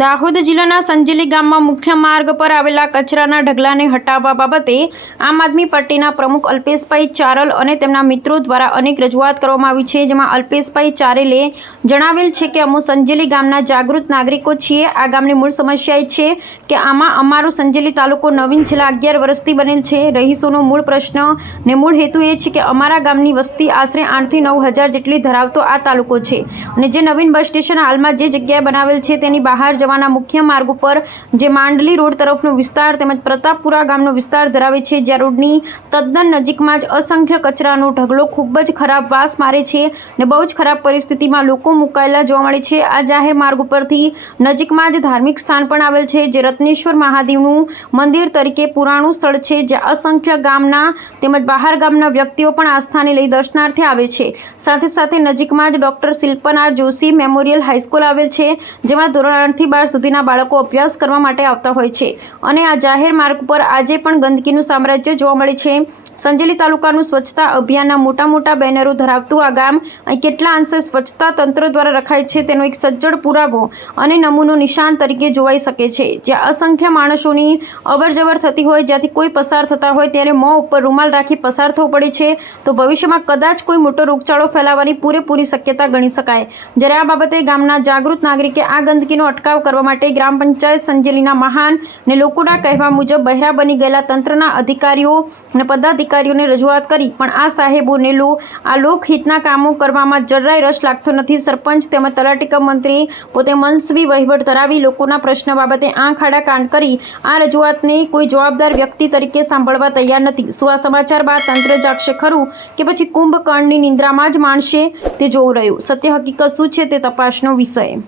દાહોદ જિલ્લાના સંજેલી ગામમાં મુખ્ય માર્ગ પર આવેલા કચરાના ઢગલાને હટાવવા બાબતે આમ આદમી પાર્ટીના પ્રમુખ અલ્પેશભાઈ ચારલ અને તેમના મિત્રો દ્વારા અનેક રજૂઆત કરવામાં આવી છે, જેમાં અલ્પેશભાઈ ચારેલે જણાવેલ છે કે અમુ સંજેલી ગામના જાગૃત નાગરિકો છીએ. આ ગામની મૂળ સમસ્યા એ છે કે આમાં અમારો સંજેલી તાલુકો નવીન છેલ્લા અગિયાર વર્ષથી બનેલ છે. રહીશોનો મૂળ પ્રશ્ન ને મૂળ હેતુ એ છે કે અમારા ગામની વસ્તી આશરે આઠથી નવ હજાર જેટલી ધરાવતો આ તાલુકો છે અને જે નવીન બસ સ્ટેશન હાલમાં જે જગ્યાએ બનાવેલ છે તેની બહાર જવાના મુખ્ય માર્ગ ઉપર, જે માંડલી રોડ તરફનો વિસ્તાર તેમજ પ્રતાપપુરા ગામનો વિસ્તાર ધરાવે છે. જ્યાં રોડની તદ્દન નજીકમાં જ અસંખ્ય કચરાનો ઢગલો ખૂબ જ ખરાબ વાસ મારે છે ને બહુ જ ખરાબ પરિસ્થિતિમાં લોકો મુકાયેલા જોવા મળે છે. આ જાહેર માર્ગ ઉપરથી નજીકમાં જ ધાર્મિક સ્થાન પણ આવેલ છે, જે રત્નેશ્વર મહાદેવનું મંદિર તરીકે પુરાણું સ્થળ છે, જ્યાં અસંખ્ય ગામના તેમજ બહાર ગામના વ્યક્તિઓ પણ આસ્થાને લઈ દર્શનાર્થે આવે છે. સાથે સાથે નજીકમાં જ ડૉક્ટર શિલ્પનાર જોશી મેમોરિયલ હાઈસ્કૂલ આવેલ છે, જેમાં ધોરણ આઠથી બાર સુધીના બાળકો અભ્યાસ કરવા માટે આવતા હોય છે. અને આ જાહેર માર્ગ પર આજે પણ ગંદકીનું સામ્રાજ્ય જોવા મળે છે. સંજેલી તાલુકાનું સ્વચ્છતા અભિયાનના મોટા મોટા બેનરો ધરાવતું આ ગામ અહીં કેટલા અંશે સ્વચ્છતા તંત્ર દ્વારા રખાય છે તેનો એક સજ્જડ પુરાવો અને નમૂનો નિશાન તરીકે જોવાઈ શકે છે. જ્યાં અસંખ્ય માણસોની અવરજવર થતી હોય, જ્યાંથી કોઈ પસાર થતા હોય, ત્યારે મોં ઉપર રૂમાલ રાખી પસાર થવું પડે છે. તો ભવિષ્યમાં કદાચ કોઈ મોટો રોગચાળો ફેલાવાની પૂરેપૂરી શક્યતા ગણી શકાય. જ્યારે આ બાબતે ગામના જાગૃત નાગરિકે આ ગંદકીનો અટકાવ કરવા માટે ગ્રામ પંચાયત સંજેલીના મહાન અને લોકોના કહેવા મુજબ બહેરા બની ગયેલા તંત્રના અધિકારીઓ અને પદાધિકારીઓને રજૂઆત કરી, પણ આ સાહેબોને લો, આ લોકહિતના કામો કરવામાં જરાય રસ લાગતો નથી. સરપંચ તેમજ તલાટીકા મંત્રી પોતે મનસ્વી વહીવટ ધરાવી લોકોના પ્રશ્ન બાબતે આંખ આડા કાંડ કરી આ રજૂઆતને કોઈ જવાબદાર વ્યક્તિ તરીકે સાંભળવા તૈયાર નથી. શું આ સમાચાર બાદ તંત્ર જાગશે ખરું કે પછી કુંભકર્ણની નિંદ્રામાં જ માણશે તે જોવું રહ્યું? સત્ય હકીકત શું છે તે તપાસનો વિષય.